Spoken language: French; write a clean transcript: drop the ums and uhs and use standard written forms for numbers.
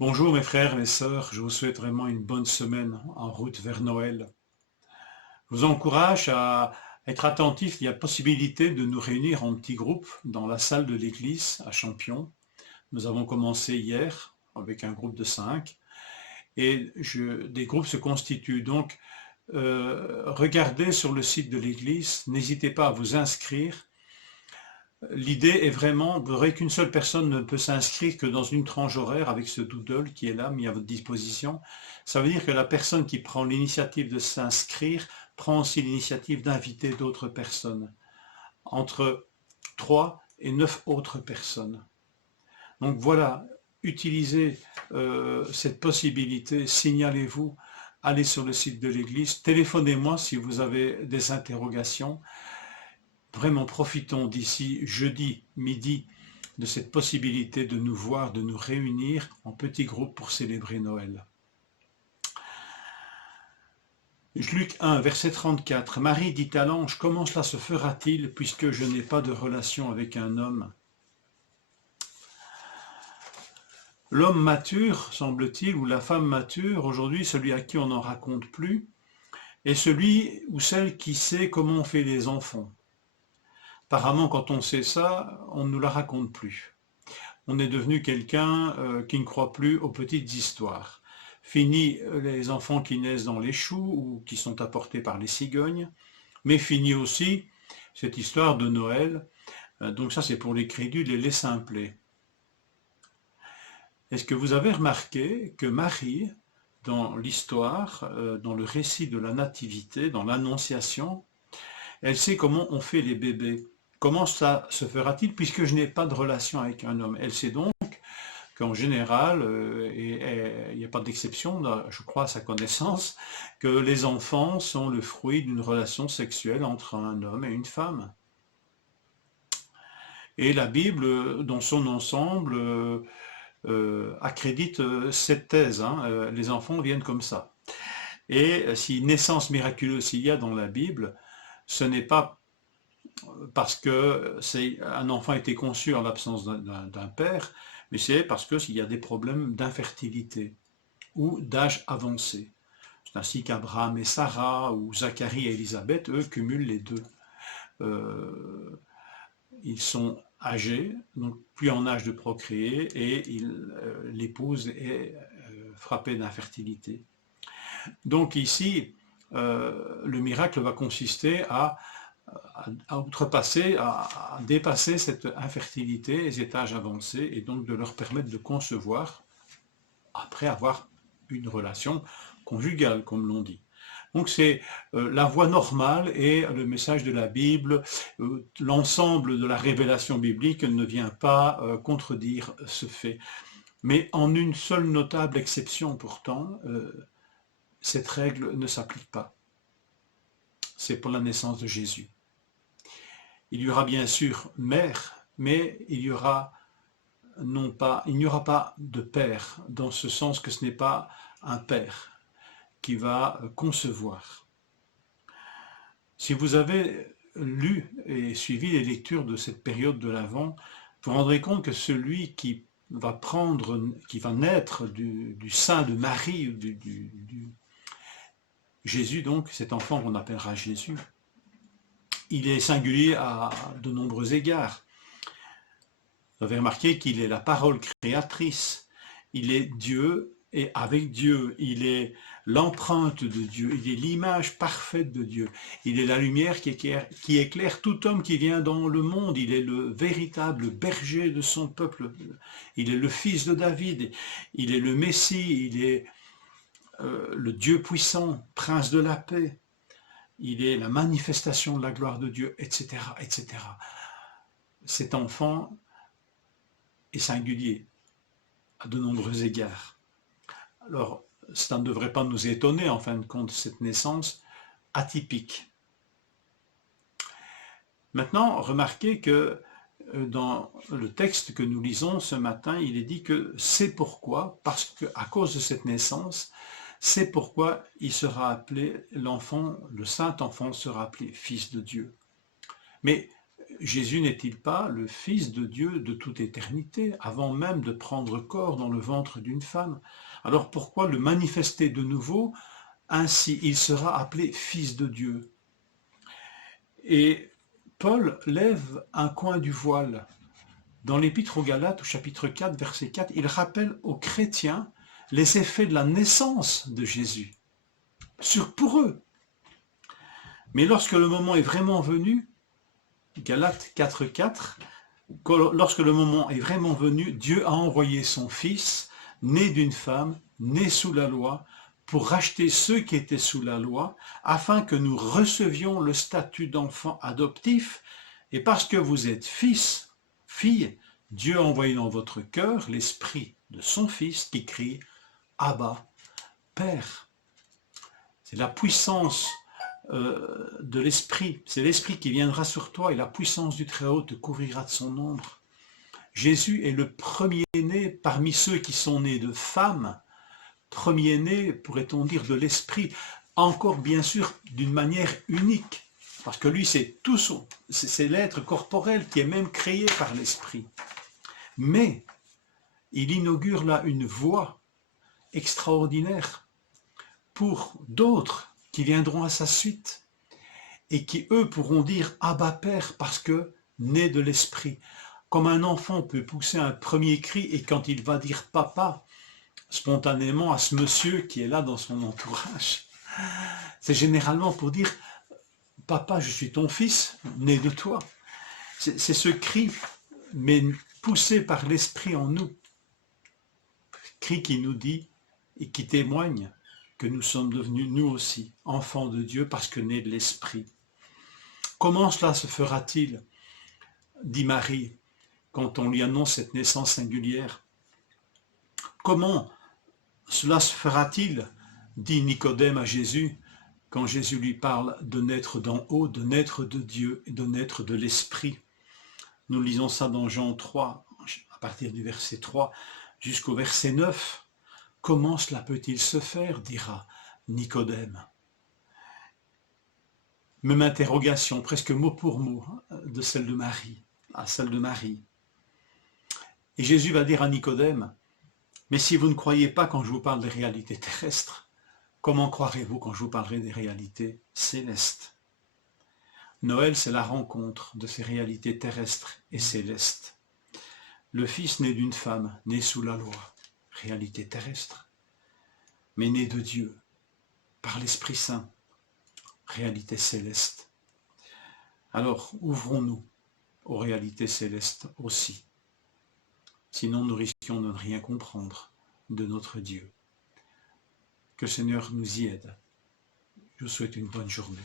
Bonjour mes frères et mes sœurs, je vous souhaite vraiment une bonne semaine en route vers Noël. Je vous encourage à être attentifs, il y a possibilité de nous réunir en petits groupes dans la salle de l'église à Champion. Nous avons commencé hier avec un groupe de 5 et des groupes se constituent. Donc regardez sur le site de l'église, n'hésitez pas à vous inscrire. L'idée est vraiment, vous verrez qu'une seule personne ne peut s'inscrire que dans une tranche horaire avec ce doodle qui est là, mis à votre disposition. Ça veut dire que la personne qui prend l'initiative de s'inscrire prend aussi l'initiative d'inviter d'autres personnes, entre 3 et 9 autres personnes. Donc voilà, utilisez cette possibilité, signalez-vous, allez sur le site de l'église, téléphonez-moi si vous avez des interrogations. Vraiment profitons d'ici jeudi midi de cette possibilité de nous voir, de nous réunir en petits groupes pour célébrer Noël. Luc 1, verset 34. Marie dit à l'ange, comment cela se fera-t-il puisque je n'ai pas de relation avec un homme? L'homme mature, semble-t-il, ou la femme mature, aujourd'hui celui à qui on n'en raconte plus, est celui ou celle qui sait comment on fait les enfants. Apparemment, quand on sait ça, on ne nous la raconte plus. On est devenu quelqu'un qui ne croit plus aux petites histoires. Fini les enfants qui naissent dans les choux ou qui sont apportés par les cigognes, mais fini aussi cette histoire de Noël. Donc ça, c'est pour les crédules et les simplets. Est-ce que vous avez remarqué que Marie, dans l'histoire, dans le récit de la nativité, dans l'annonciation, elle sait comment on fait les bébés. Comment ça se fera-t-il puisque je n'ai pas de relation avec un homme? Elle sait donc qu'en général, et il n'y a pas d'exception, je crois à sa connaissance, que les enfants sont le fruit d'une relation sexuelle entre un homme et une femme. Et la Bible, dans son ensemble, accrédite cette thèse. Les enfants viennent comme ça. Et si naissance miraculeuse il y a dans la Bible, ce n'est pas parce que un enfant a été conçu en l'absence d'un père, mais c'est parce qu'il y a des problèmes d'infertilité ou d'âge avancé. C'est ainsi qu'Abraham et Sarah, ou Zacharie et Élisabeth, eux, cumulent les deux. Ils sont âgés, donc plus en âge de procréer, et l'épouse est frappée d'infertilité. Donc ici, le miracle va consister à outrepasser, à dépasser cette infertilité, les étages avancés, et donc de leur permettre de concevoir après avoir une relation conjugale, comme l'on dit. Donc c'est la voie normale et le message de la Bible, l'ensemble de la révélation biblique ne vient pas contredire ce fait. Mais en une seule notable exception pourtant, cette règle ne s'applique pas. C'est pour la naissance de Jésus. Il y aura bien sûr mère, mais il n'y aura pas de père, dans ce sens que ce n'est pas un père qui va concevoir. Si vous avez lu et suivi les lectures de cette période de l'Avent, vous vous rendrez compte que celui qui va naître du sein de Marie, Jésus donc, cet enfant qu'on appellera Jésus, il est singulier à de nombreux égards. Vous avez remarqué qu'il est la parole créatrice, il est Dieu et avec Dieu, il est l'empreinte de Dieu, il est l'image parfaite de Dieu, il est la lumière qui éclaire tout homme qui vient dans le monde, il est le véritable berger de son peuple, il est le fils de David, il est le Messie, il est le Dieu puissant, prince de la paix, il est la manifestation de la gloire de Dieu, etc., etc. Cet enfant est singulier à de nombreux égards. Alors, ça ne devrait pas nous étonner, en fin de compte, cette naissance atypique. Maintenant, remarquez que dans le texte que nous lisons ce matin, il est dit que c'est pourquoi, parce qu'à cause de cette naissance, c'est pourquoi il sera appelé l'enfant, le saint enfant sera appelé fils de Dieu. Mais Jésus n'est-il pas le Fils de Dieu de toute éternité, avant même de prendre corps dans le ventre d'une femme? Alors pourquoi le manifester de nouveau? Ainsi, il sera appelé Fils de Dieu. Et Paul lève un coin du voile. Dans l'Épître aux Galates, au chapitre 4, verset 4, il rappelle aux chrétiens les effets de la naissance de Jésus pour eux. Mais lorsque le moment est vraiment venu, Galates 4, 4, lorsque le moment est vraiment venu, Dieu a envoyé son Fils, né d'une femme, né sous la loi, pour racheter ceux qui étaient sous la loi, afin que nous recevions le statut d'enfant adoptif. Et parce que vous êtes fils, filles, Dieu a envoyé dans votre cœur l'esprit de son Fils qui crie « Abba, Père ». C'est la puissance de l'Esprit, c'est l'Esprit qui viendra sur toi et la puissance du Très-Haut te couvrira de son ombre. Jésus est le premier-né parmi ceux qui sont nés de femmes, premier-né, pourrait-on dire, de l'Esprit, encore bien sûr d'une manière unique, parce que lui c'est l'être corporel qui est même créé par l'Esprit. Mais il inaugure là une voie extraordinaire pour d'autres qui viendront à sa suite et qui, eux, pourront dire « Abba Père » parce que né de l'Esprit. Comme un enfant peut pousser un premier cri et quand il va dire « Papa », spontanément à ce monsieur qui est là dans son entourage, c'est généralement pour dire « Papa, je suis ton fils, né de toi ». C'est ce cri, mais poussé par l'Esprit en nous, cri qui nous dit et qui témoigne que nous sommes devenus nous aussi enfants de Dieu parce que nés de l'Esprit. Comment cela se fera-t-il, dit Marie, quand on lui annonce cette naissance singulière? Comment cela se fera-t-il, dit Nicodème à Jésus, quand Jésus lui parle de naître d'en haut, de naître de Dieu et de naître de l'Esprit? Nous lisons ça dans Jean 3, à partir du verset 3 jusqu'au verset 9. Comment cela peut-il se faire, dira Nicodème. Même interrogation, presque mot pour mot, de celle de Marie, à celle de Marie. Et Jésus va dire à Nicodème, mais si vous ne croyez pas quand je vous parle des réalités terrestres, comment croirez-vous quand je vous parlerai des réalités célestes? Noël, c'est la rencontre de ces réalités terrestres et célestes. Le Fils né d'une femme, né sous la loi, réalité terrestre, mais né de Dieu, par l'Esprit Saint, réalité céleste. Alors, ouvrons-nous aux réalités célestes aussi. Sinon, nous risquons de ne rien comprendre de notre Dieu. Que le Seigneur nous y aide. Je vous souhaite une bonne journée.